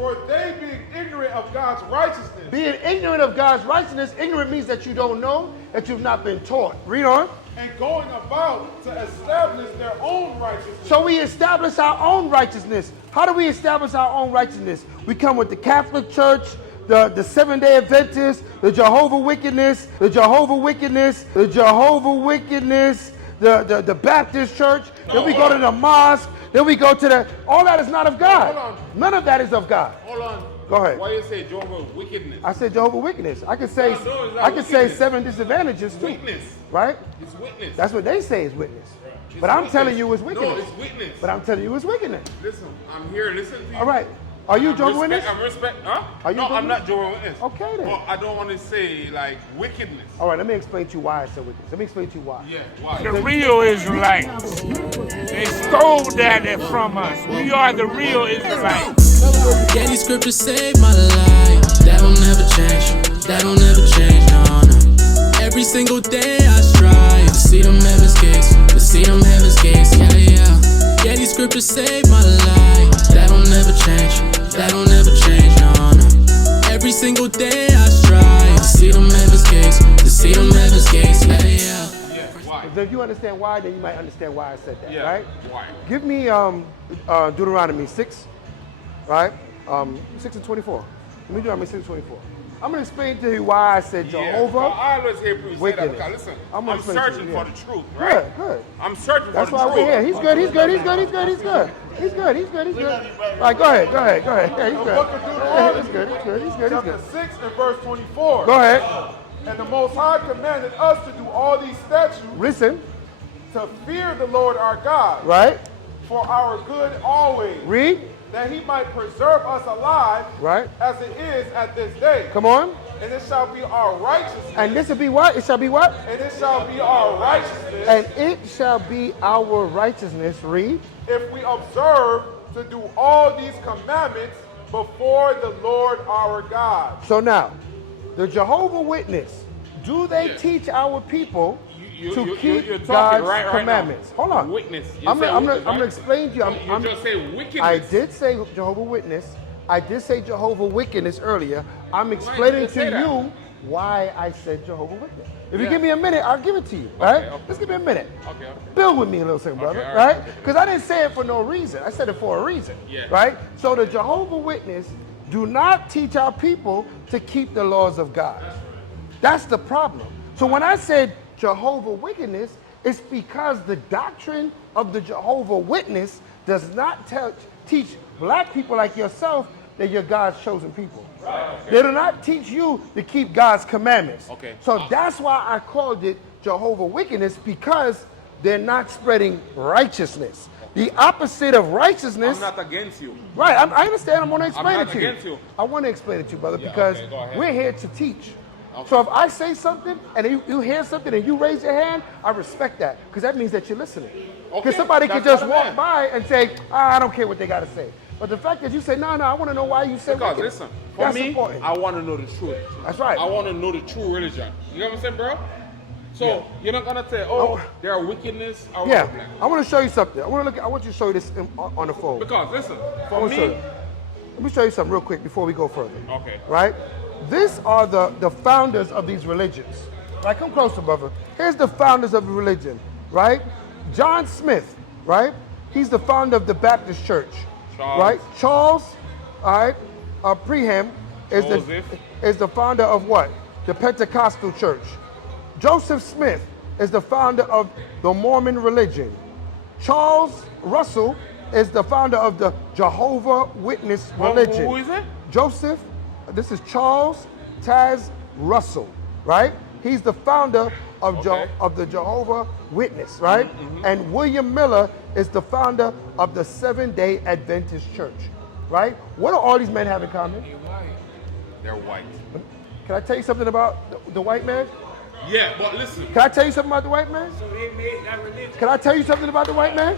For they being ignorant of God's righteousness. Being ignorant of God's righteousness, ignorant means that you don't know, that you've not been taught. Read on. And going about to establish their own righteousness. So we establish our own righteousness. How do we establish our own righteousness? We come with the Catholic Church, the Seventh-day Adventists, the Jehovah Wickedness, the Jehovah Wickedness, the Jehovah Wickedness, the Baptist Church. Then we go to the mosque. Then we go to the. All that is not of God. Hold on. None of that is of God. Hold on. Go ahead. Why you say Jehovah Wickedness? I said Jehovah Wickedness. I could say No, it's not I could say wickedness. 7 disadvantages too. Witness. Right? It's witness. That's what they say is witness. It's But I'm witness. telling you it's wickedness. No, it's witness. But I'm telling you it's wickedness. Listen, I'm here. Listen to you. All right. Are you Jehovah Witness? I'm respect. Huh? Are you no, Jehovah I'm not Jehovah Witness. Okay, then. But I don't want to say like wickedness. All right, let me explain to you why I said wickedness. Let me explain to you why. Yeah. Why? The real Israelites. They stole that from us. We are the real Israelites. Yeah, these scriptures saved my life. That don't never change. That don't never change, no, no. Every single day I strive to see them heaven's gates. To see them heaven's gates, yeah, yeah. Yeah, these scriptures saved my life. That don't never change. That don't never change, no, no. Every single day I strive to see them heaven's gates. To see them heaven's gates, yeah, yeah. Yeah. Why? So if you understand why, then you might understand why I said that, Yeah. right? Why? Give me Deuteronomy 6, right? 6 and 24. Let me Deuteronomy 6 and 24. I'm going to explain to you why I said Jehovah. Yeah. I always hear people say that wickedness. because listen, I'm I'm gonna explain to searching you, for yeah. the truth, right? Good. I'm searching That's for the why truth. we're here. He's good. He's good. He's good. He's good. He's good. He's good. He's good. He's good. All right, go ahead. Go ahead. Go ahead. Yeah, he's The good. book of Yeah, Deuteronomy, he's good. He's good. He's good. He's chapter good. 6 and verse 24. Go ahead. And the Most High commanded us to do all these statutes Listen. to fear the Lord our God Right. for our good always, Read. that he might preserve us alive Right. as it is at this day. Come on. And it shall be our righteousness. And this will be what? It shall be what? And it shall be our righteousness And it shall be our righteousness. Read. if we observe to do all these commandments before the Lord our God. So now, the Jehovah Witness, do they Yeah. teach our people to keep you're talking God's right now. commandments? Hold on. Witness. You I'm say going witness, to right? explain to you. You just say wickedness. I did say Jehovah Witness. I did say Jehovah Wickedness earlier. I'm explaining did you say to that? you why I said Jehovah Witness. If you Yeah. give me a minute, I'll give it to you. Right? okay. Let's give me a minute. Okay. Build with me a little second, brother. all Right? right. Because I didn't say it for no reason. I said it for a reason. Yeah. Right? So the Jehovah Witness do not teach our people to keep the laws of God. That's the problem. So when I said Jehovah Wickedness, it's because the doctrine of the Jehovah Witness does not teach black people like yourself that you're God's chosen people. They do not teach you to keep God's commandments. Okay. So that's why I called it Jehovah Wickedness, because they're not spreading righteousness. The opposite of righteousness. I'm not against you. Right, I understand. I want to explain not it to you. against you. I want to explain it to you, brother, Yeah, because okay, go ahead. we're here to teach. So if I say something and you hear something and you raise your hand, I respect that, because that means that you're listening. Because Okay, somebody could that's just what I walk meant. by and say, I don't care what they got to say. But the fact that you say, no, I want to know why you said Because wicked. listen, for That's me, important. I want to know the truth. That's right. I want to know the true religion. You know what I'm saying, bro? So Yeah. you're not gonna say, oh, there are wickedness or Yeah, whatever. I want to show you something. I want you to show you this on the phone. Because listen, I for wanna show you. me, Let me show you something real quick before we go further. okay. Right? These are the founders of these religions. Right? Come closer, brother. Here's the founders of the religion. Right? John Smith. Right? He's the founder of the Baptist Church. Charles. Right? Charles. All right. Prehem is Joseph. is the founder of what? The Pentecostal Church. Joseph Smith is the founder of the Mormon religion. Charles Russell is the founder of the Jehovah Witness religion. Who is it? Joseph, this is Charles Taz Russell, right? He's the founder of, Okay. of the Jehovah Witness, right? And William Miller is the founder of the Seventh-day Adventist Church, right? What do all these men have in common? They're white. Can I tell you something about the white man? Yeah, but listen. Can I tell you something about the white man? So they made that religion. Can I tell you something about the white man?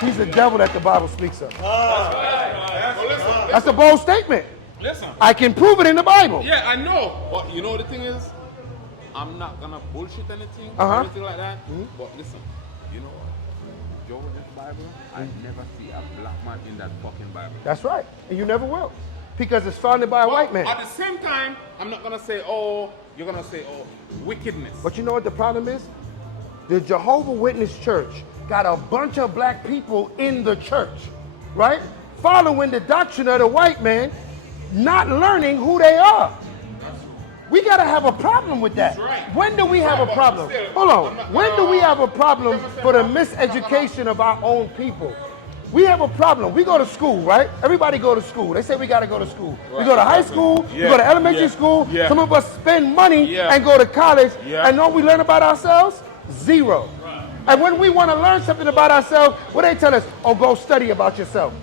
He's the devil that the Bible speaks of. That's a bold statement. Listen. I can prove it in the Bible. Yeah, I know. But you know the thing is, I'm not gonna bullshit anything Uh-huh. or anything like that. But listen, you know what? Jehovah's Bible, I never see a black man in that fucking Bible. That's right. And you never will. Because it's founded by a white man. At the same time, I'm not gonna say, oh, you're gonna say, oh, wickedness. But you know what the problem is? The Jehovah Witness church got a bunch of black people in the church, right? Following the doctrine of the white man, not learning who they are. We got to have a problem with that. Right. When do we have a problem? Hold on. When do we have a problem for the miseducation of our own people? We have a problem. We go to school, right? Everybody go to school. They say we got to go to school. Right. We go to high school, we go to elementary school. Yeah. Some of us spend money and go to college. Yeah. And know what we learn about ourselves? Zero. Right. And when we want to learn something about ourselves, what they tell us? Oh, go study about yourself.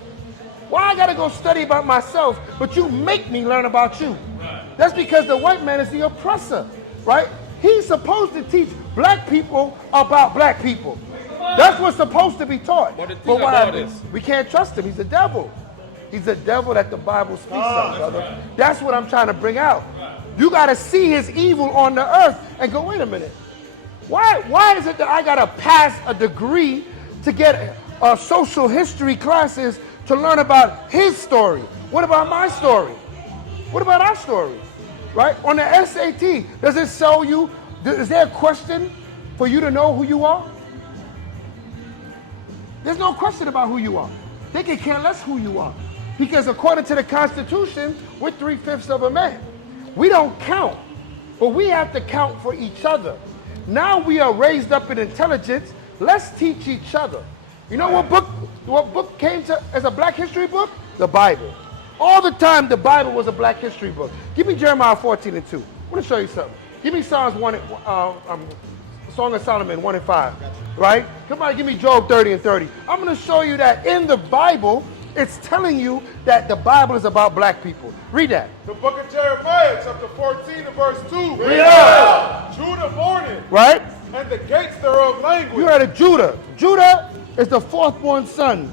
Why I got to go study about myself, but you make me learn about you? That's because the white man is the oppressor, right? He's supposed to teach black people about black people. That's what's supposed to be taught. But the thing about it, we can't trust him. He's a devil. He's a devil that the Bible speaks of, brother. That's what I'm trying to bring out. You got to see his evil on the earth and go, wait a minute. Why is it that I got to pass a degree to get social history classes to learn about his story? What about my story? What about our story? Right? On the SAT, does it show you, is there a question for you to know who you are? There's no question about who you are. They can care less who you are. Because according to the Constitution, we're 3/5 of a man. We don't count, but we have to count for each other. Now we are raised up in intelligence. Let's teach each other. You know what book came to as a black history book? The Bible. All the time the Bible was a black history book. Give me Jeremiah 14:2. I want to show you something. Give me Psalms 1, Song of Solomon 1 and 5. Right? Come on, give me Job 30 and 30. I'm going to show you that in the Bible, it's telling you that the Bible is about black people. Read that. The book of Jeremiah, chapter 14 and verse 2. Read it. Judah mourneth, right? And the gates thereof language. You heard of Judah. Judah is the fourth born son.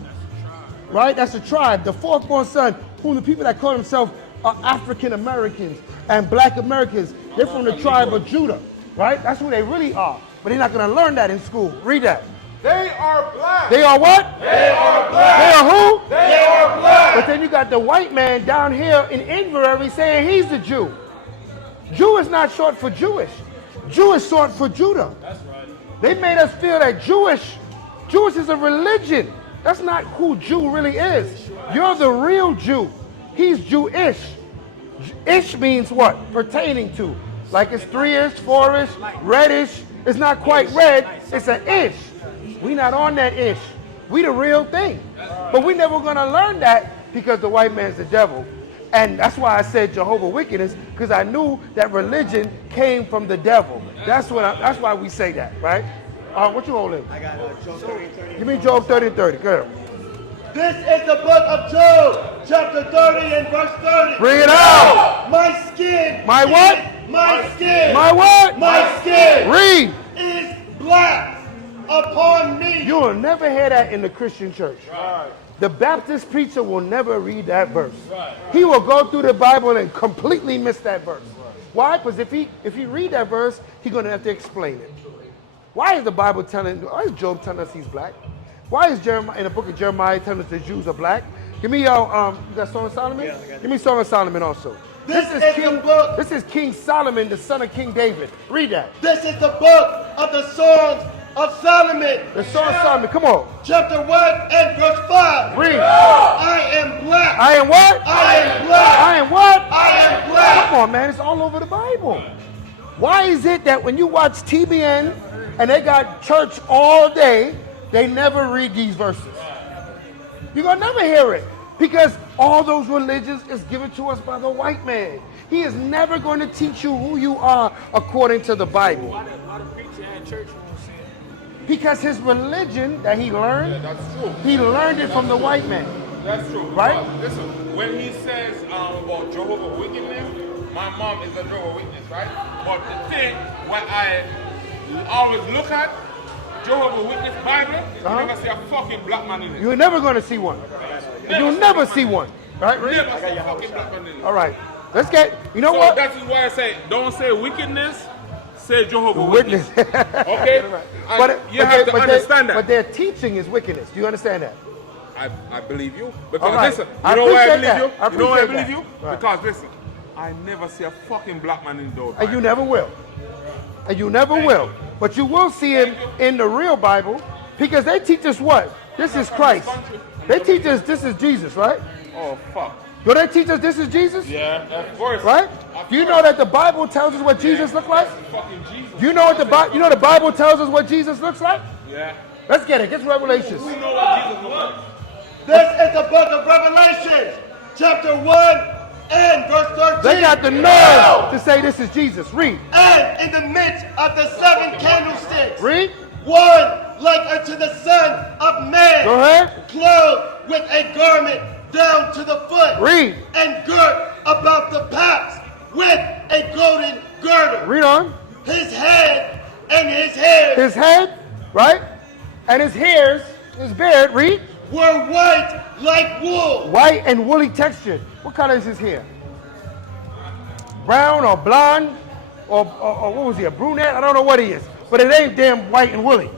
Right? That's the tribe, the fourth born son, whom the people that call themselves are African Americans and black Americans. They're from the tribe of Judah. Right? That's who they really are. But they're not going to learn that in school. Read that. They are black. They are what? They are black. They are who? They are black. But then you got the white man down here in Inverary saying he's the Jew. Jew is not short for Jewish. Jew is short for Judah. That's right. They made us feel that Jewish is a religion. That's not who Jew really is. You're the real Jew. He's Jewish. Ish means what? Pertaining to. Like it's 3-ish, 4-ish, reddish. It's not quite red. It's an ish. We not on that ish. We the real thing. But we never gonna learn that because the white man's the devil. And that's why I said Jehovah wickedness, because I knew that religion came from the devil. That's why we say that, right? What you holding? I got Job 30 and 30. Give me Job 30 and 30. Good. This is the book of Job, chapter 30 and verse 30. Bring it out. My skin. My what? My skin. My what? My skin. Read. Is black upon me. You will never hear that in the Christian church. Right. The Baptist preacher will never read that verse. He will go through the Bible and completely miss that verse. Why? Because if he read that verse, he's going to have to explain it. Why is Job telling us he's black? Why is Jeremiah in the book of Jeremiah telling us the Jews are black? Give me you got Song of Solomon? Yeah, I got Give me Song of Solomon also. This is King Solomon, the son of King David. Read that. This is the book of the Songs of Solomon. The Song of Solomon. Come on. Chapter 1 and verse 5. Read. I am black. I am what? I am black. I am what? I am black. Come on, man. It's all over the Bible. Why is it that when you watch TBN and they got church all day, they never read these verses? You're going to never hear it. Because all those religions is given to us by the white man. He is never going to teach you who you are according to the Bible. Why the preacher at church won't say it? Because his religion that he learned, that's true. he learned it from the white man. That's true. Right? But listen, when he says about Jehovah wickedness, my mom is a Jehovah Witness, right? But the thing what I always look at, Jehovah Witness Bible, you never see a fucking black man in it. You're never going to see one. You'll never see one. Right? Never see a fucking black man in it. All right. Let's get, you know So what? that is why I say, don't say wickedness, say Jehovah Witness. Witness. Okay? And But, you have to understand but that. their teaching is wickedness. Do you understand that? I believe you. Because All right. listen, I you know why I appreciate believe that. you? I You know why I appreciate believe that. you? Right. Because listen, I never see a fucking black man in the Bible. And you never will. And you never will. But you will see him in the real Bible because they teach us what? This is Christ. They teach us this is Jesus, right? Oh fuck. Do they teach us this is Jesus? Yeah, of course. Right? Of Do you course. know that the Bible tells us what Jesus looked like? Fucking Jesus. Do you know what the Bible tells us what Jesus looks like? Yeah. Let's get it. Get to Revelations. We know what Jesus looks like. This is the book of Revelation, chapter 1 and verse 13. They got the nerve to say this is Jesus. Read. And in the midst of the 7 candlesticks, Read. one like unto the Son of Man, Go ahead. clothed with a garment down to the foot, Read. and girt about the paps with a golden girdle. Read on. His head and his hair His head, right? And his hairs, his beard, read. were white like wool. White and woolly texture. What color is his hair? Brown or blonde? Or what was he, a brunette? I don't know what he is. But it ain't damn white and woolly.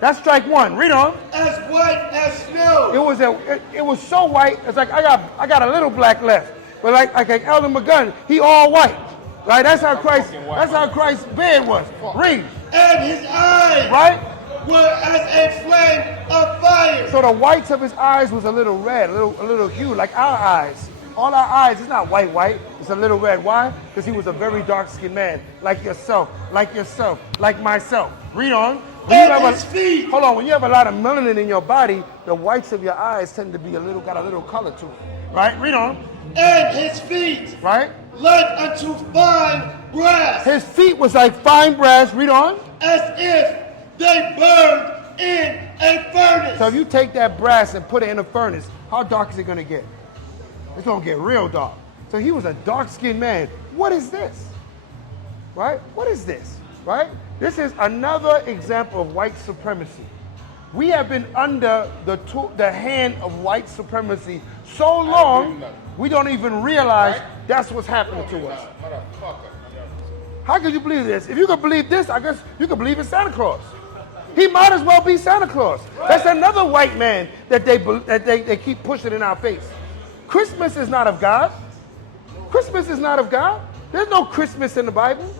That's strike one. Read on. As white as snow. It was so white, it's like I got a little black left. But like Elder McGunn, he all white. Right? That's how Christ's beard was. Read. And his eyes Right? were as a flame of fire. So the whites of his eyes was a little red, a little hue, like our eyes. All our eyes, it's not white, it's a little red. Why? Because he was a very dark-skinned man, like yourself, like myself. Read on. And his feet. Hold on, when you have a lot of melanin in your body, the whites of your eyes tend to be got a little color to it. Right? Read on. And his feet Right? like unto fine brass, His feet was like fine brass. Read on. as if they burned in a furnace. So if you take that brass and put it in a furnace, how dark is it going to get? It's going to get real dark. So he was a dark-skinned man. What is this? Right? What is this? Right? This is another example of white supremacy. We have been under the hand of white supremacy so long, we don't even realize that's what's happening to us. How could you believe this? If you could believe this, I guess you could believe in Santa Claus. He might as well be Santa Claus. That's another white man that they keep pushing in our face. Christmas is not of God. Christmas is not of God. There's no Christmas in the Bible.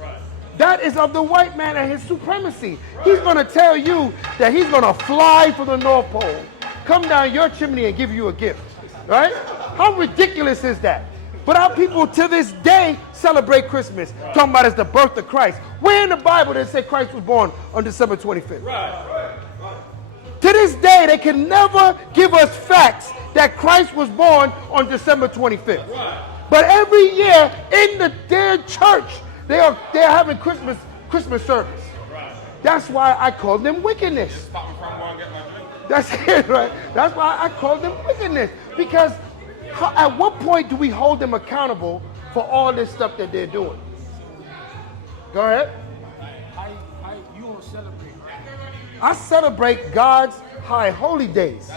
That is of the white man and his supremacy. He's going to tell you that he's going to fly from the North Pole, come down your chimney and give you a gift. Right? How ridiculous is that? But our people to this day celebrate Christmas, talking about it's the birth of Christ. Where in the Bible does it say Christ was born on December 25th? To this day, they can never give us facts that Christ was born on December 25th. But every year in their church, they're having Christmas service. That's why I call them wickedness. That's it, right? That's why I call them wickedness. Because at what point do we hold them accountable for all this stuff that they're doing? Go ahead. You don't celebrate. I celebrate God's high holy days.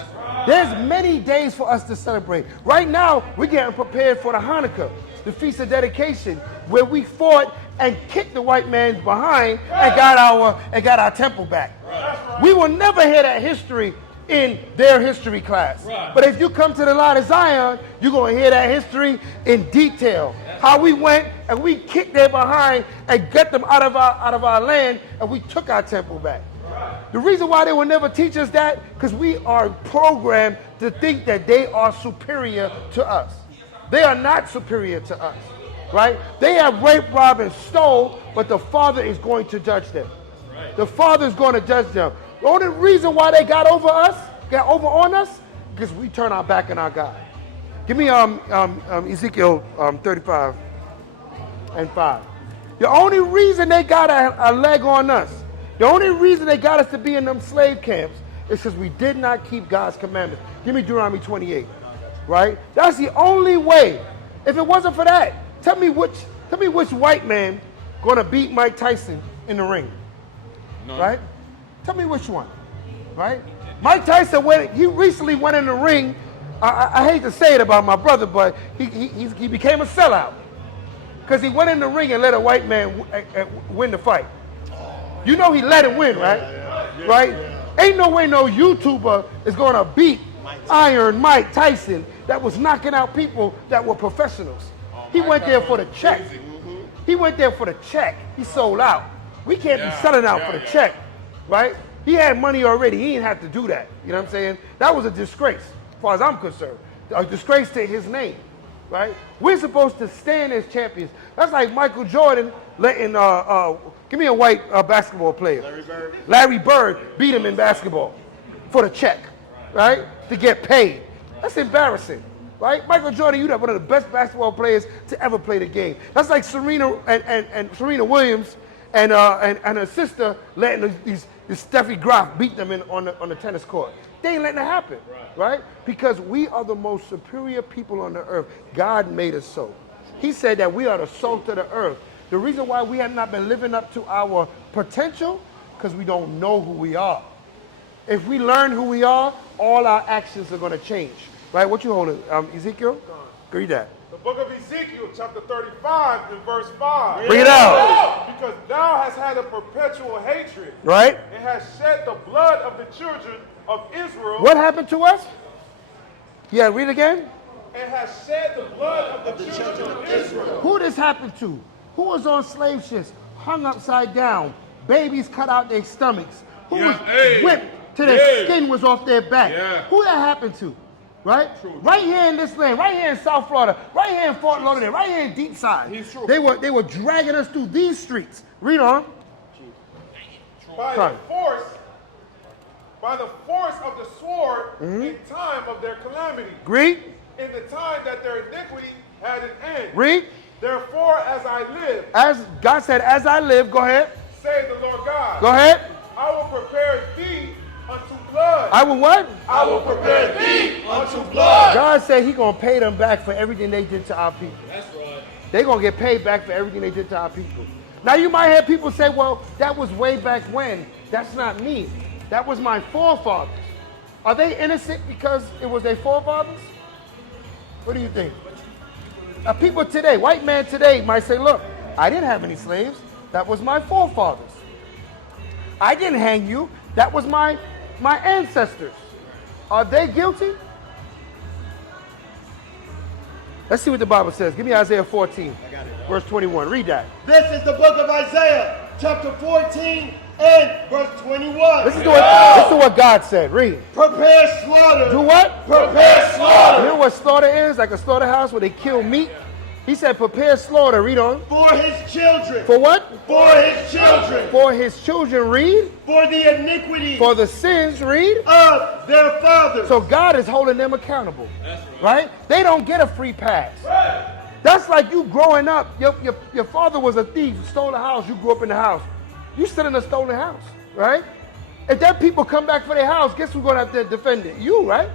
There's many days for us to celebrate. Right now, we're getting prepared for the Hanukkah, the Feast of Dedication, where we fought and kicked the white man behind and got our temple back. We will never hear that history in their history class. But if you come to the Light of Zion, you're going to hear that history in detail. How we went and we kicked their behind and got them out of our land, and we took our temple back. The reason why they will never teach us that, because we are programmed to think that they are superior to us. They are not superior to us, right? They have raped, robbed, and stole, but the Father is going to judge them. The Father is going to judge them. The only reason why they got over on us, because we turn our back on our God. Give me Ezekiel 35 and 5. The only reason they got a leg on us, the only reason they got us to be in them slave camps is because we did not keep God's commandments. Give me Deuteronomy 28, right? That's the only way. If it wasn't for that, tell me which white man gonna beat Mike Tyson in the ring, right? Tell me which one, right? Mike Tyson he recently went in the ring. I hate to say it about my brother, but he became a sellout because he went in the ring and let a white man win the fight. You know he let it win, right? Right? Ain't no way no YouTuber is going to beat Iron Mike Tyson that was knocking out people that were professionals. He went there for the check. He went there for the check. He sold out. We can't be selling out for the check, right? He had money already. He didn't have to do that. You know what I'm saying? That was a disgrace, as far as I'm concerned. A disgrace to his name, right? We're supposed to stand as champions. That's like Michael Jordan letting, give me a white basketball player. Larry Bird beat him in basketball for the check, right? To get paid. That's embarrassing, right? Michael Jordan, you're one of the best basketball players to ever play the game. That's like Serena and Serena Williams and her sister letting these Steffi Graf beat them on the tennis court. They ain't letting it happen, right? Because we are the most superior people on the earth. God made us so. He said that we are the salt of the earth. The reason why we have not been living up to our potential, because we don't know who we are. If we learn who we are, all our actions are going to change, right? What you holding, Ezekiel? Read that. The book of Ezekiel, chapter 35, and verse 5. Bring it out. Because thou hast had a perpetual hatred, Right? and hast shed the blood of the children of Israel. What happened to us? Yeah, read again. And hast shed the blood of the children of Israel. Who this happened to? Who was on slave ships, hung upside down, babies cut out their stomachs? Who was whipped till their skin was off their back? Who that happened to? Right? Right here in this land, right here in South Florida, right here in Fort Lauderdale, right here in Deep Side. They were dragging us through these streets. Read on. By the force of the sword in time of their calamity. Read. In the time that their iniquity had an end. Read. Therefore, as I live, As God said, as I live, go ahead. say the Lord God, Go ahead. I will prepare thee unto blood. I will what? I will prepare thee unto blood. God said he going to pay them back for everything they did to our people. That's right. They're going to get paid back for everything they did to our people. Now you might have people say, well, that was way back when. That's not me. That was my forefathers. Are they innocent because it was their forefathers? What do you think? People today, white man today might say, look, I didn't have any slaves. That was my forefathers. I didn't hang you. That was my ancestors. Are they guilty? Let's see what the Bible says. Give me Isaiah 14, verse 21. Read that. This is the book of Isaiah, chapter 14 and verse 21. This is what God said. Read. Prepare slaughter. Do what? Prepare slaughter. You know what slaughter is? Like a slaughterhouse where they kill meat. He said, prepare slaughter. Read on. For his children. For what? For his children. For his children. Read. For the iniquity. For the sins. Read. Of their fathers. So God is holding them accountable. Right? They don't get a free pass. That's like you growing up. Your father was a thief, stole a house. You grew up in the house. You still in a stolen house. Right? If that people come back for their house, guess who's going to have to defend it? You, right?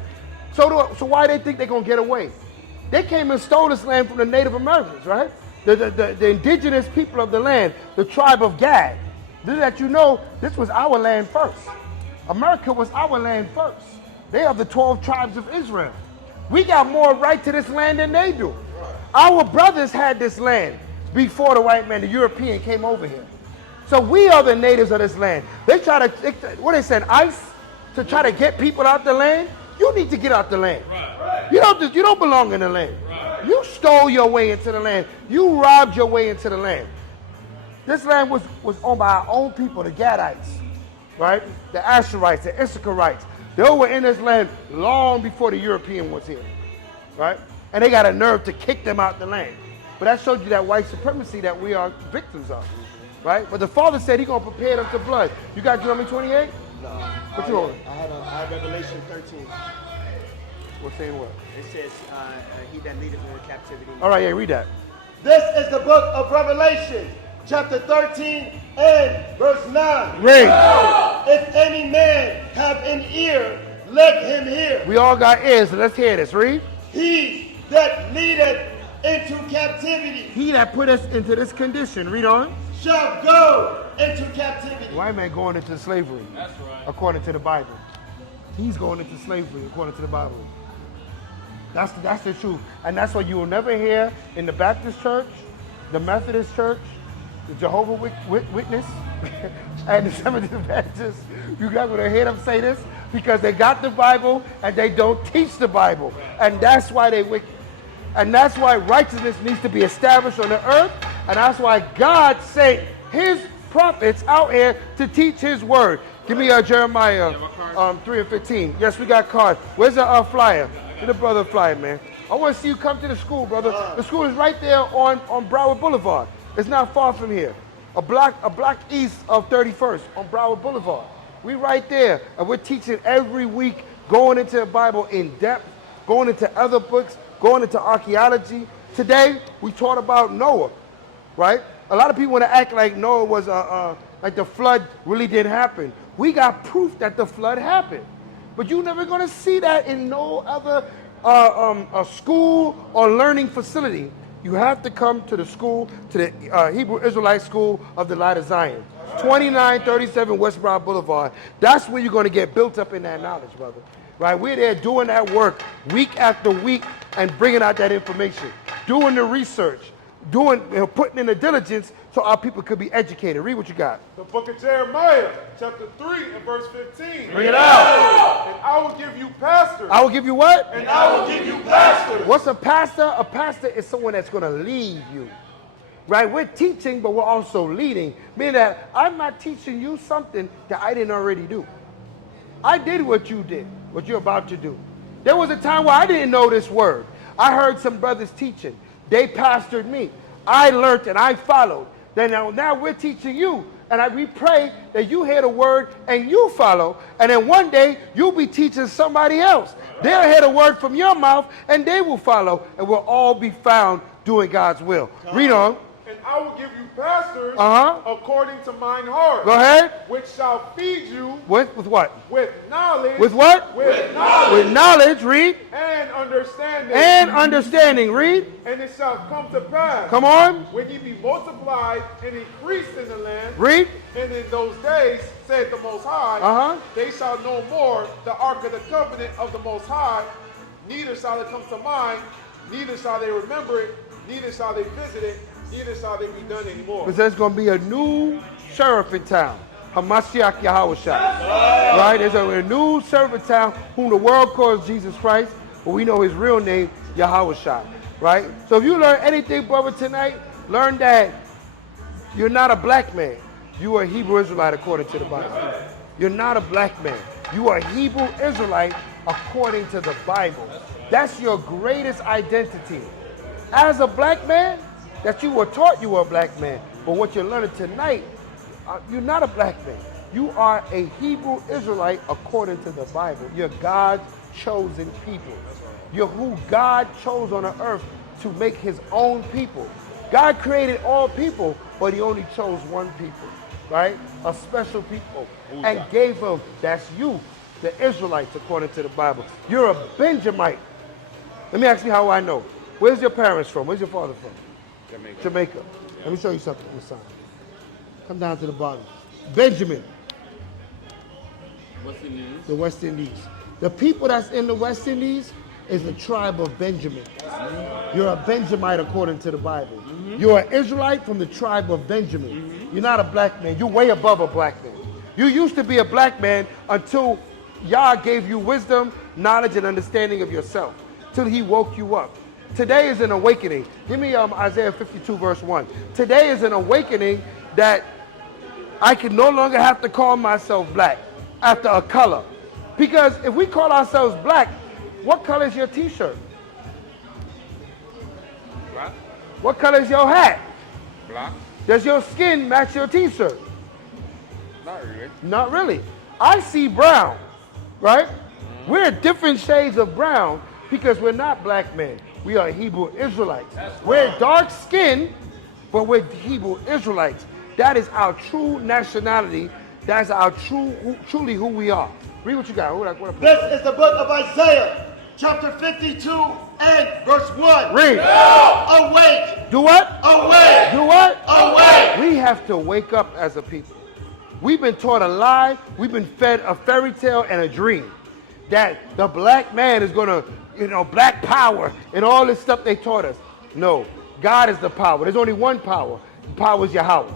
So why they think they're going to get away? They came and stole this land from the Native Americans, right? The indigenous people of the land, the tribe of Gad. Did that you know this was our land first. America was our land first. They are the 12 tribes of Israel. We got more right to this land than they do. Our brothers had this land before the white man, the European, came over here. So we are the natives of this land. They try to, what they send, ICE to try to get people out the land. You need to get out the land. You don't belong in the land. You stole your way into the land. You robbed your way into the land. This land was owned by our own people, the Gadites, right? The Asherites, the Issacharites. They were in this land long before the European was here, right? And they got a nerve to kick them out the land. But that showed you that white supremacy that we are victims of, right? But the Father said he's going to prepare them to blood. You got Deuteronomy 28? No. What you on? I had Revelation 13. What's saying what? It says, he that leadeth into captivity. All right, yeah, read that. This is the book of Revelation, chapter 13 and verse 9. Read. If any man have an ear, let him hear. We all got ears, so let's hear this. Read. He that leadeth into captivity He that put us into this condition, read on. shall go into captivity. White man going into slavery. That's right. According to the Bible. He's going into slavery according to the Bible. That's the truth. And that's what you will never hear in the Baptist church, the Methodist church, the Jehovah Witness and the Seventh Adventists, you guys would have heard them say this because they got the Bible and they don't teach the Bible. And that's why they wicked. And that's why righteousness needs to be established on the earth. And that's why God sent his prophets out here to teach his word. Give me Jeremiah 3:15. Yes, we got cards. Where's the flyer? Get the brother flyer, man. I want to see you come to the school, brother. The school is right there on Broward Boulevard. It's not far from here. A block east of 31st on Broward Boulevard. We right there, and we're teaching every week, going into the Bible in depth, going into other books, going into archaeology. Today, we taught about Noah, right? A lot of people want to act like Noah was like the flood really did happen. We got proof that the flood happened, but you're never going to see that in no other a school or learning facility. You have to come to the school, to the Hebrew Israelite School of the Light of Zion. 2937 West Broad Boulevard. That's where you're going to get built up in that knowledge, brother. Right? We're there doing that work week after week and bringing out that information, doing the research, putting in the diligence so our people could be educated. Read what you got. The book of Jeremiah, chapter 3 and verse 15. Bring it out. And I will give you pastors. I will give you what? And I will give you pastors. What's a pastor? A pastor is someone that's going to lead you. Right? We're teaching, but we're also leading. Meaning that I'm not teaching you something that I didn't already do. I did what you did, what you're about to do. There was a time where I didn't know this word. I heard some brothers teaching. They pastored me. I learned and I followed. Then now we're teaching you. And we pray that you hear the word and you follow. And then one day you'll be teaching somebody else. They'll hear the word from your mouth and they will follow. And we'll all be found doing God's will. Read on. And I will give you pastors according to mine heart. Go ahead. Which shall feed you with what? With knowledge. With what? With knowledge. With knowledge. Read. And understanding. And understanding. Read. And it shall come to pass. Come on. When ye be multiplied and increased in the land. Read. And in those days, said the Most High, they shall no more the ark of the covenant of the Most High, neither shall it come to mind, neither shall they remember it, neither shall they visit it, neither shall they be done anymore. Because there's going to be a new sheriff in town. Hamashiach Yahushua. Right? There's a new sheriff in town whom the world calls Jesus Christ, but we know his real name, Yahushua. Right? So if you learn anything, brother, tonight, learn that you're not a black man. You are a Hebrew Israelite according to the Bible. You're not a black man. You are a Hebrew Israelite according to the Bible. That's your greatest identity. As a black man, that you were taught you were a black man. But what you're learning tonight, you're not a black man. You are a Hebrew Israelite according to the Bible. You're God's chosen people. You're who God chose on the earth to make his own people. God created all people, but he only chose one people, right? A special people. And gave them, that's you, the Israelites according to the Bible. You're a Benjamite. Let me ask you how I know. Where's your parents from? Where's your father from? Jamaica. Let me show you something on the side. Come down to the bottom. Benjamin. West Indies. The West Indies. The people that's in the West Indies is the tribe of Benjamin. You're a Benjamite according to the Bible. You're an Israelite from the tribe of Benjamin. You're not a black man. You're way above a black man. You used to be a black man until Yah gave you wisdom, knowledge, and understanding of yourself. Till he woke you up. Today is an awakening. Give me Isaiah 52 verse 1. Today is an awakening that I can no longer have to call myself black after a color. Because if we call ourselves black, what color is your t-shirt? Black. What color is your hat? Black. Does your skin match your t-shirt? Not really. Not really. I see brown, right? We're different shades of brown because we're not black men. We are Hebrew Israelites. We're dark skinned, but we're Hebrew Israelites. That is our true nationality. That's our truly who we are. Read what you got. This is the book of Isaiah, chapter 52 and verse 1. Read. Awake. Do what? Awake. Do what? Awake. We have to wake up as a people. We've been taught a lie. We've been fed a fairy tale and a dream that the black man is going to, black power and all this stuff they taught us. No, God is the power. There's only one power. power is Yahweh.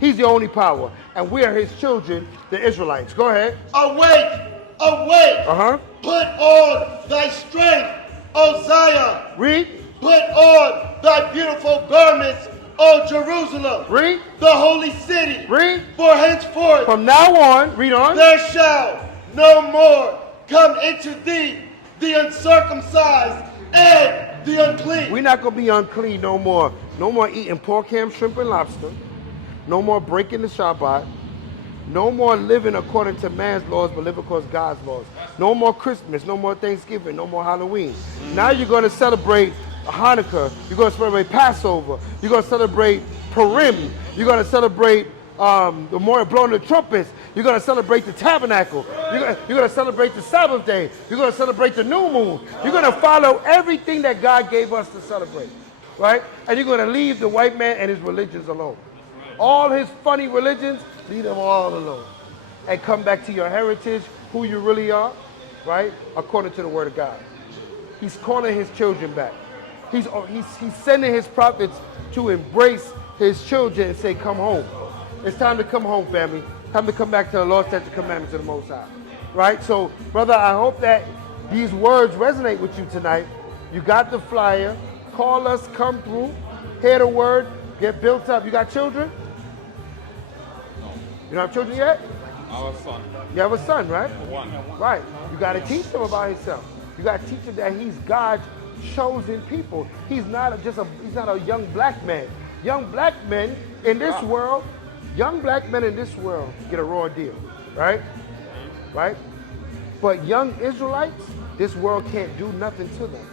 He's the only power. And we are his children, the Israelites. Go ahead. Awake, awake. Put on thy strength, O Zion. Read. Put on thy beautiful garments, O Jerusalem. Read. The holy city. Read. For henceforth. From now on, read on. There shall no more come into thee the uncircumcised and the unclean. We're not going to be unclean no more. No more eating pork, ham, shrimp, and lobster. No more breaking the Shabbat. No more living according to man's laws, but live according to God's laws. No more Christmas. No more Thanksgiving. No more Halloween. Now you're going to celebrate Hanukkah. You're going to celebrate Passover. You're going to celebrate Purim. You're going to celebrate the more blowing the trumpets. You're going to celebrate the tabernacle. You're going to celebrate the Sabbath day. You're going to celebrate the new moon. You're going to follow everything that God gave us to celebrate, right? And you're going to leave the white man and his religions alone. All his funny religions, leave them all alone. And come back to your heritage, who you really are, right? According to the word of God. He's calling his children back. He's sending his prophets to embrace his children and say, come home. It's time to come home, family. Time to come back to the law, statutes, and commandments of the Most High. Right? So, brother, I hope that these words resonate with you tonight. You got the flyer. Call us, come through, hear the word, get built up. You got children? You don't have children yet? I have a son. You have a son, right? One. Right. You got to teach him about himself. You got to teach him that he's God's chosen people. He's not he's not a young black man. Young black men in this world, get a raw deal, right? Right? But young Israelites, this world can't do nothing to them.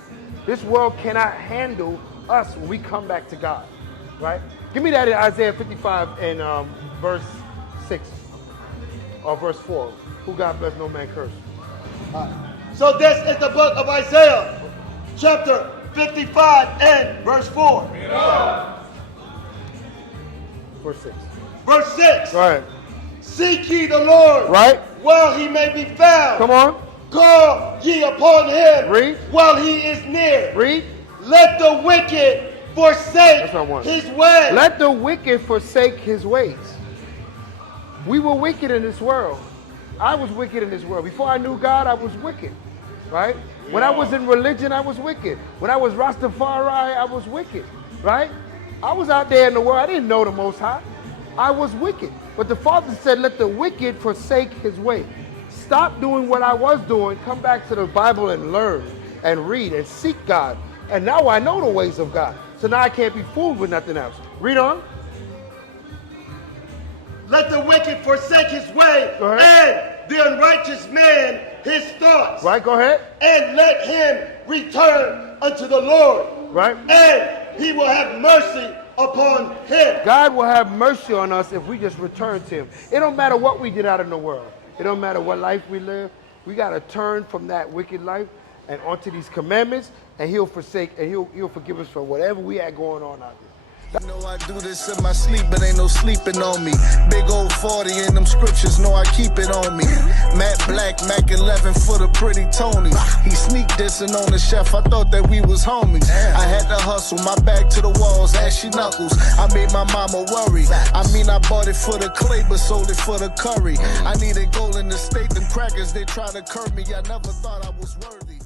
This world cannot handle us when we come back to God, right? Give me that in Isaiah 55 and verse 6 or verse 4. Who God bless, no man curse. So this is the book of Isaiah, chapter 55 and verse 4. Verse 6. Verse 6. Right. Seek ye the Lord, right, while he may be found. Come on. Call ye upon him, read, while he is near. Read. Let the wicked forsake his way. Let the wicked forsake his ways. We were wicked in this world. I was wicked in this world. Before I knew God, I was wicked, right? Yeah. When I was in religion, I was wicked. When I was Rastafari, I was wicked, right? I was out there in the world. I didn't know the Most High. I was wicked. But the Father said, let the wicked forsake his way. Stop doing what I was doing. Come back to the Bible and learn and read and seek God. And now I know the ways of God. So now I can't be fooled with nothing else. Read on. Let the wicked forsake his way, and the unrighteous man his thoughts. Right, go ahead. And let him return unto the Lord. Right. And he will have mercy upon him. God will have mercy on us if we just return to him. It don't matter what we did out in the world. It don't matter what life we live. We got to turn from that wicked life and onto these commandments, and he'll forsake and he'll forgive us for whatever we had going on out there. You know I do this in my sleep, but ain't no sleeping on me. Big old 40 in them scriptures, know I keep it on me. Matt Black, Mac 11 for the pretty Tony. He sneak dissing on the chef, I thought that we was homies. I had to hustle, my back to the walls, ashy knuckles. I made my mama worry. I mean I bought it for the clay, but sold it for the curry. I needed gold in the state, them crackers, they try to curb me. I never thought I was worthy.